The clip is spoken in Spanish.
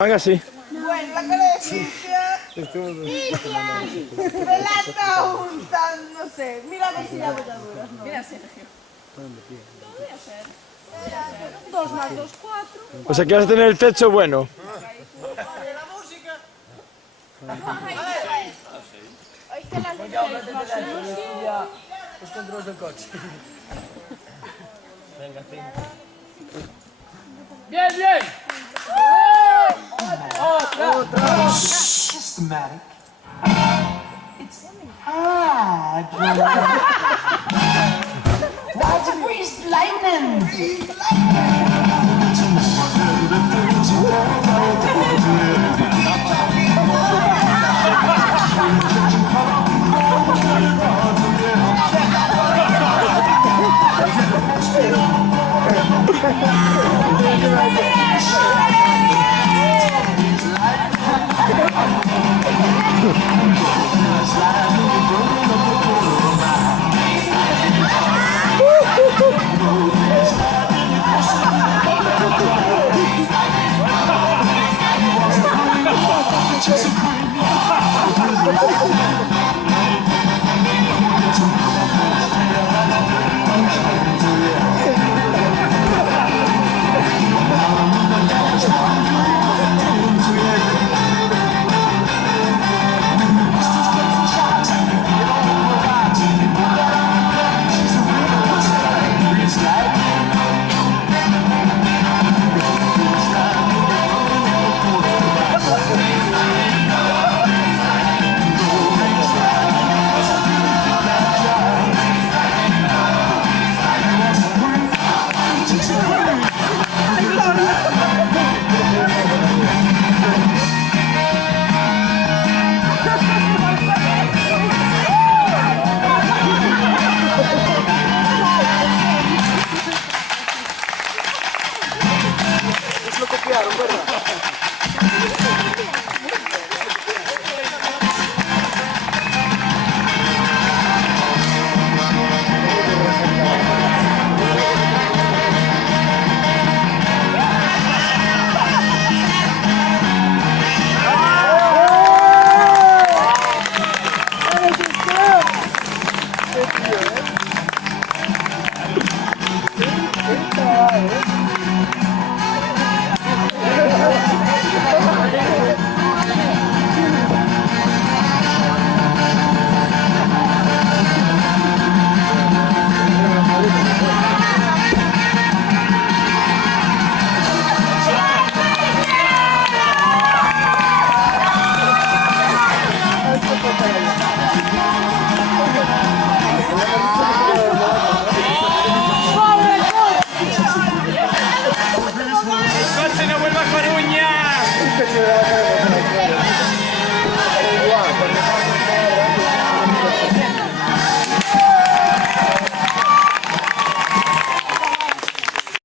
Haga así. Bueno, la cara de Cintia. Me la está juntándose. Mira a ver si la bolladuras. Mira, Sergio. Podría ser. 2 más 2, 4. O sea que vas a tener el techo bueno. Oíste las luces más música. Los controles del coche. Venga, sí. ¡Bien, bien! ¡Otra! Systematic. It's hard. Why to breathe lightning? Lo copiaron, ¿verdad?